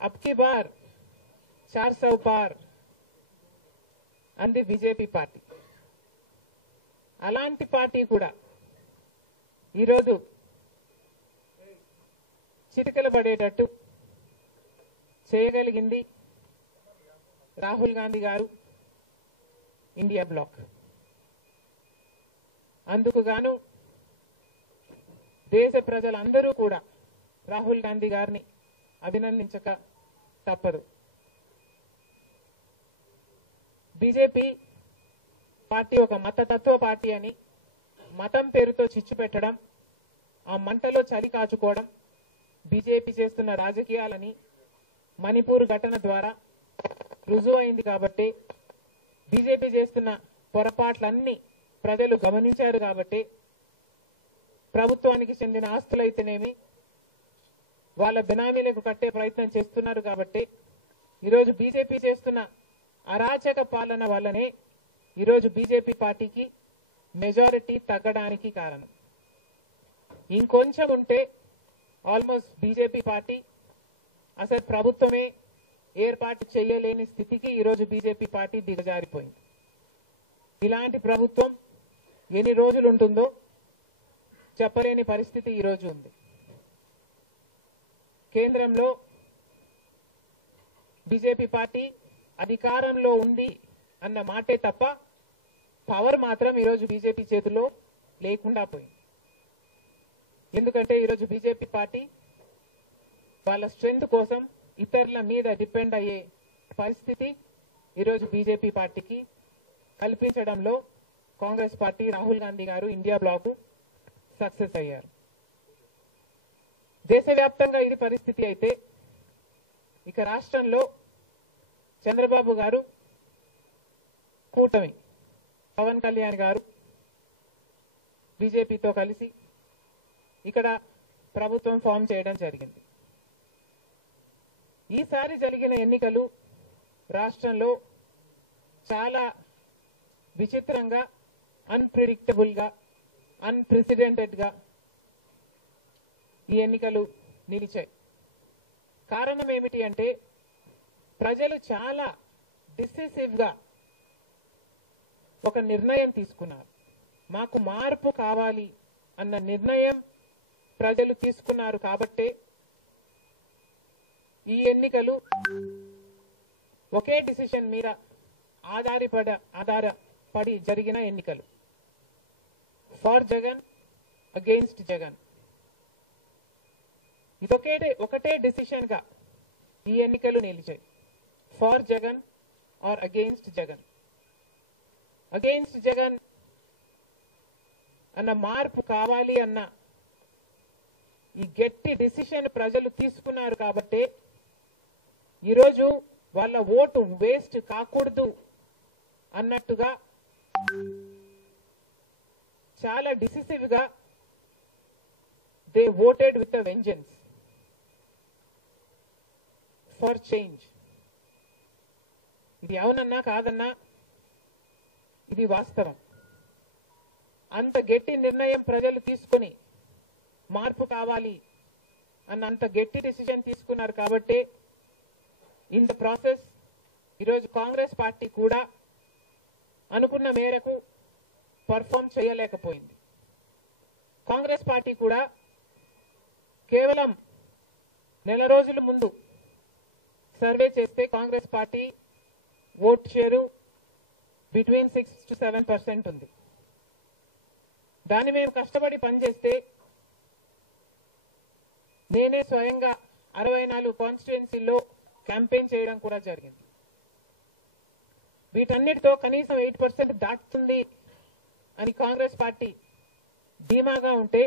अब की बार 400 पार అంది బీజేపీ పార్టీ. అలాంటి పార్టీ కూడా ఈరోజు చిటికలు పడేటట్టు చేయగలిగింది రాహుల్ గాంధీ గారు, ఇండియా బ్లాక్. అందుకు గాను దేశ ప్రజలందరూ కూడా రాహుల్ గాంధీ గారిని అభినందించక తప్పదు. బీజేపీ పార్టీ ఒక మతతత్వ పార్టీ అని మతం పేరుతో చిచ్చు పెట్టడం, ఆ మంటలో చలి కాచుకోవడం బీజేపీ చేస్తున్న రాజకీయాలని మణిపూర్ ఘటన ద్వారా రుజువు అయింది. కాబట్టి బీజేపీ చేస్తున్న పొరపాట్లన్నీ ప్రజలు గమనించారు. కాబట్టి ప్రభుత్వానికి చెందిన ఆస్తులైతేనేమి వాళ్ళ బినామీలకు కట్టే ప్రయత్నం చేస్తున్నారు. కాబట్టి ఈరోజు బీజేపీ చేస్తున్న అరాచక పాలన వల్లనే ఈరోజు బీజేపీ పార్టీకి మెజారిటీ తగ్గడానికి కారణం. ఇంకొంచెం ఉంటే ఆల్మోస్ట్ బీజేపీ పార్టీ అసలు ప్రభుత్వమే ఏర్పాటు చేయలేని స్థితికి ఈరోజు బీజేపీ పార్టీ దిగజారిపోయింది. ఇలాంటి ప్రభుత్వం ఎన్ని రోజులు ఉంటుందో చెప్పలేని పరిస్థితి ఈరోజు ఉంది. కేంద్రంలో బీజేపీ పార్టీ అధికారంలో ఉంది అన్న మాటే తప్ప పవర్ మాత్రం ఈరోజు బీజేపీ చేతిలో లేకుండా పోయింది. ఎందుకంటే ఈరోజు బీజేపీ పార్టీ వాళ్ళ స్ట్రెంగ్త్ కోసం ఇతరుల మీద డిపెండ్ అయ్యే పరిస్థితి ఈరోజు బీజేపీ పార్టీకి కల్పించడంలో కాంగ్రెస్ పార్టీ, రాహుల్ గాంధీ గారు, ఇండియా బ్లాక్ సక్సెస్ అయ్యారు. దేశవ్యాప్తంగా ఇది పరిస్థితి అయితే ఇక రాష్ట్రంలో చంద్రబాబు గారు కూటమి, పవన్ కళ్యాణ్ గారు బీజేపీతో కలిసి ఇక్కడ ప్రభుత్వం ఫామ్ చేయడం జరిగింది. ఈసారి జరిగిన ఎన్నికలు రాష్ట్రంలో చాలా విచిత్రంగా, అన్ప్రిడిక్టబుల్ గా, అన్ప్రెసిడెంటెడ్ గా ఈ ఎన్నికలు నిలిచాయి. కారణం ఏమిటి అంటే ప్రజలు చాలా డిసిసివ్ గా ఒక నిర్ణయం తీసుకున్నారు. మాకు మార్పు కావాలి అన్న నిర్ణయం ప్రజలు తీసుకున్నారు. కాబట్టే ఈ ఎన్నికలు ఒకే డిసిషన్ మీద ఆధారపడి జరిగిన ఎన్నికలు. For Jagan, against Jagan. ఒకటే డిసిషన్ గా ఈ ఎన్నికలు నిలిచాయి. For Jagan or against Jagan. Against Jagan అన్న మార్పు కావాలి అన్న ఈ గట్టి డిసిషన్ ప్రజలు తీసుకున్నారు. కాబట్టి ఈరోజు వాళ్ళ ఓటు వేస్ట్ కాకూడదు అన్నట్టుగా చాలా డిసిసివ్ గా they voted with a vengeance for change. ఇది అవునన్నా కాదన్నా ఇది వాస్తవం. అంత గట్టి నిర్ణయం ప్రజలు తీసుకుని మార్పు కావాలి అన్న అంత గట్టి డిసిజన్ తీసుకున్నారు. కాబట్టి ఇన్ ద ప్రాసెస్ ఈరోజు కాంగ్రెస్ పార్టీ కూడా అనుకున్న మేరకు పర్ఫామ్ చేయలేకపోయింది. కాంగ్రెస్ పార్టీ కూడా కేవలం నెల రోజుల ముందు సర్వే చేస్తే Congress party vote share between 6 to 7% ఉంది. దాన్ని మేము కష్టపడి పనిచేస్తే నేనే స్వయంగా 64 కాన్స్టిట్యుయెన్సీల్లో క్యాంపెయిన్ చేయడం కూడా జరిగింది. వీటన్నిటితో కనీసం 8% దాటుతుంది అని కాంగ్రెస్ పార్టీ ధీమాగా ఉంటే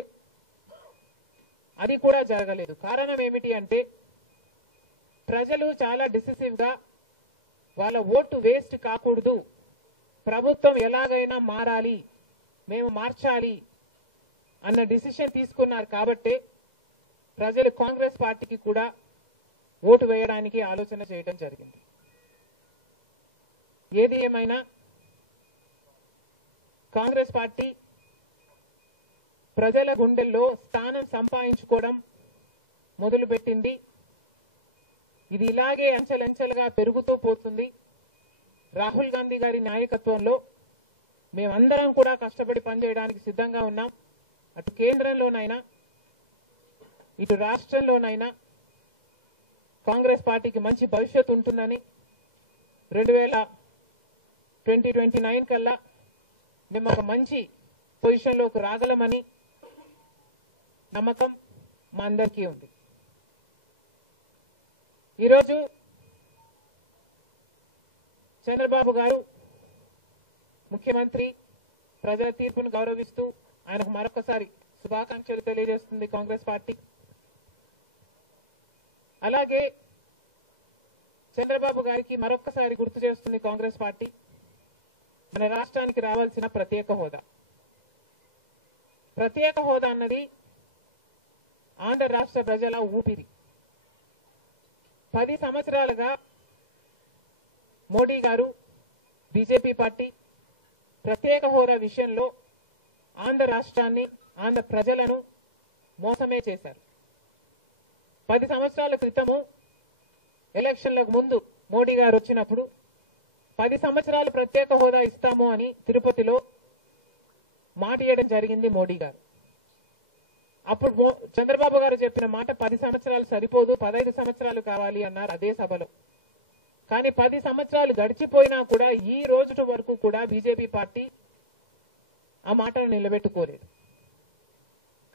అది కూడా జరగలేదు. కారణం ఏమిటి అంటే ప్రజలు చాలా డిసిసివ్ గా వాళ్ళ ఓటు వేస్ట్ కాకూడదు, ప్రభుత్వం ఎలాగైనా మారాలి, మేము మార్చాలి అన్న డిసిషన్ తీసుకున్నారు. కాబట్టి ప్రజలు కాంగ్రెస్ పార్టీకి కూడా ఓటు వేయడానికి ఆలోచన చేయడం జరిగింది. ఏది ఏమైనా కాంగ్రెస్ పార్టీ ప్రజల గుండెల్లో స్థానం సంపాదించుకోవడం మొదలుపెట్టింది. ఇది ఇలాగే అంచెలంచెలుగా పెరుగుతూ పోతుంది. రాహుల్ గాంధీ గారి నాయకత్వంలో మేమందరం కూడా కష్టపడి పనిచేయడానికి సిద్ధంగా ఉన్నాం. అటు కేంద్రంలోనైనా ఇటు రాష్ట్రంలోనైనా కాంగ్రెస్ పార్టీకి మంచి భవిష్యత్తు ఉంటుందని 2029 కల్లా మేము ఒక మంచి పొజిషన్లోకి రాగలమని నమ్మకం మా అందరికీ ఉంది. ఈరోజు చంద్రబాబు గారు ముఖ్యమంత్రి ప్రజల తీర్పును గౌరవిస్తూ ఆయనకు మరొకసారి శుభాకాంక్షలు తెలియజేస్తుంది కాంగ్రెస్ పార్టీ. అలాగే చంద్రబాబు గారికి మరొకసారి గుర్తు చేస్తుంది కాంగ్రెస్ పార్టీ మన రాష్ట్రానికి రావాల్సిన ప్రత్యేక హోదా. ప్రత్యేక హోదా అన్నది ఆంధ్ర రాష్ట్ర ప్రజల ఊపిరి. 10 సంవత్సరాలుగా మోడీ గారు బీజేపీ పార్టీ ప్రత్యేక హోదా విషయంలో ఆంధ్ర రాష్ట్రాన్ని ఆంధ్ర ప్రజలను మోసమే చేశారు. 10 సంవత్సరాల క్రితము ఎలక్షన్లకు ముందు మోడీ గారు వచ్చినప్పుడు 10 సంవత్సరాలు ప్రత్యేక హోదా ఇస్తాము అని తిరుపతిలో మాట ఇవ్వడం జరిగింది మోడీ గారు. అప్పుడు చంద్రబాబు గారు చెప్పిన మాట 10 సంవత్సరాలు సరిపోదు, 15 సంవత్సరాలు కావాలి అన్నారు అదే సభలో. కానీ 10 సంవత్సరాలు గడిచిపోయినా కూడా ఈ రోజు వరకు కూడా బీజేపీ పార్టీ ఆ మాటను నిలబెట్టుకోలేదు.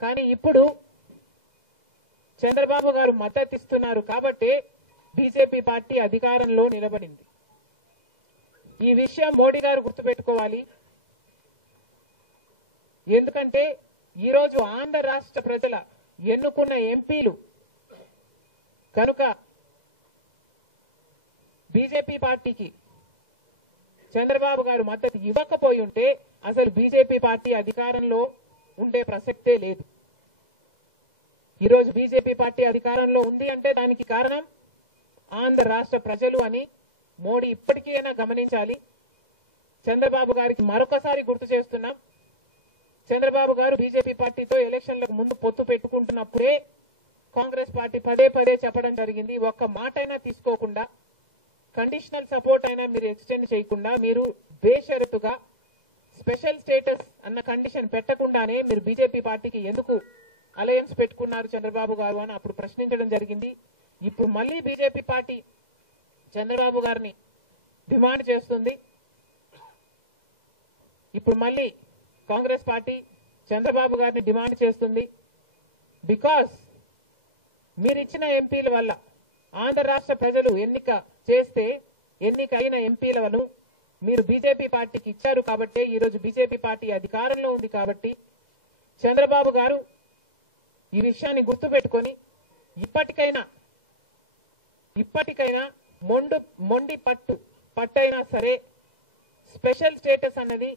కానీ ఇప్పుడు చంద్రబాబు గారు మద్దతు ఇస్తున్నారు కాబట్టి బీజేపీ పార్టీ అధికారంలో నిలబడింది. ఈ విషయం మోడీ గారు గుర్తుపెట్టుకోవాలి. ఎందుకంటే ఈరోజు ఆంధ్ర రాష్ట్ర ప్రజల ఎన్నుకున్న ఎంపీలు కనుక బీజేపీ పార్టీకి చంద్రబాబు గారు మద్దతు ఇవ్వకపోయి ఉంటే అసలు బీజేపీ పార్టీ అధికారంలో ఉండే ప్రసక్తే లేదు. ఈరోజు బీజేపీ పార్టీ అధికారంలో ఉంది అంటే దానికి కారణం ఆంధ్ర రాష్ట్ర ప్రజలు అని మోడీ ఇప్పటికైనా గమనించాలి. చంద్రబాబు గారికి మరొకసారి గుర్తు చేస్తున్నాం. చంద్రబాబు గారు బీజేపీ పార్టీతో ఎలక్షన్లకు ముందు పొత్తు పెట్టుకుంటున్నప్పుడే కాంగ్రెస్ పార్టీ పదే పదే చెప్పడం జరిగింది. ఒక్క మాట అయినా తీసుకోకుండా, కండిషనల్ సపోర్ట్ అయినా మీరు ఎక్స్టెండ్ చేయకుండా, మీరు బేషరతుగా స్పెషల్ స్టేటస్ అన్న కండిషన్ పెట్టకుండానే మీరు బీజేపీ పార్టీకి ఎందుకు అలయన్స్ పెట్టుకున్నారు చంద్రబాబు గారు అని అప్పుడు ప్రశ్నించడం జరిగింది. ఇప్పుడు మళ్ళీ బీజేపీ పార్టీ చంద్రబాబు గారిని డిమాండ్ చేస్తుంది. ఇప్పుడు మళ్ళీ కాంగ్రెస్ పార్టీ చంద్రబాబు గారిని డిమాండ్ చేస్తుంది. బికాస్ మీరిచ్చిన ఎంపీల వల్ల ఆంధ్ర రాష్ట్ర ప్రజలు ఎన్నికైన ఎంపీలను మీరు బీజేపీ పార్టీకి ఇచ్చారు కాబట్టి ఈరోజు బీజేపీ పార్టీ అధికారంలో ఉంది కాబట్టి చంద్రబాబు గారు ఈ విషయాన్ని గుర్తుపెట్టుకొని ఇప్పటికైనా మొండి పట్టైనా సరే స్పెషల్ స్టేటస్ అన్నది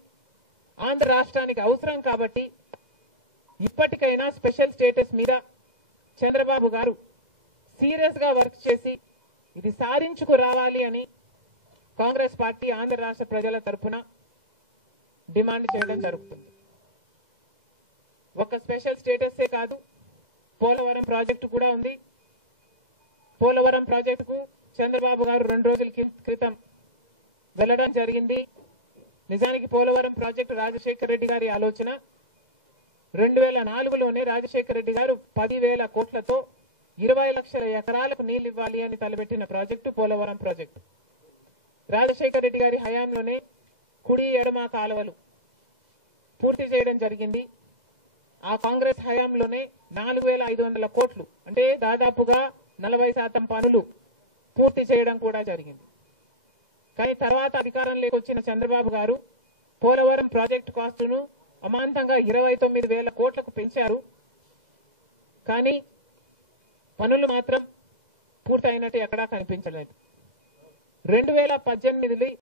ఆంధ్ర రాష్ట్రానికి అవసరం కాబట్టి ఇప్పటికైనా స్పెషల్ స్టేటస్ మీద చంద్రబాబు గారు సీరియస్ గా వర్క్ చేసి ఇది సాధించుకు రావాలి అని కాంగ్రెస్ పార్టీ ఆంధ్ర రాష్ట్ర ప్రజల తరఫున డిమాండ్ చేయడం జరుగుతుంది. ఒక స్పెషల్ స్టేటస్ కాదు, పోలవరం ప్రాజెక్టు కూడా ఉంది. పోలవరం ప్రాజెక్టుకు చంద్రబాబు గారు 2 రోజుల క్రితం వెళ్లడం జరిగింది. నిజానికి పోలవరం ప్రాజెక్టు రాజశేఖర రెడ్డి గారి ఆలోచన. 2004లోనే రాజశేఖర రెడ్డి గారు 10,000 కోట్లతో 20 లక్షల ఎకరాలకు నీళ్లు ఇవ్వాలి అని తలపెట్టిన ప్రాజెక్టు పోలవరం ప్రాజెక్టు. రాజశేఖర రెడ్డి గారి హయాంలోనే కుడి ఎడమ కాలువలు పూర్తి చేయడం జరిగింది. ఆ కాంగ్రెస్ హయాంలోనే 4,500 కోట్లు అంటే దాదాపుగా 40% పనులు పూర్తి చేయడం కూడా జరిగింది. కానీ తర్వాత అధికారంలోకి వచ్చిన చంద్రబాబు గారు పోలవరం ప్రాజెక్టు కాస్టును అమాంతంగా 29,000 కోట్లకు పెంచారు. కానీ పనులు మాత్రం పూర్తయినట్టు ఎక్కడా కనిపించలేదు.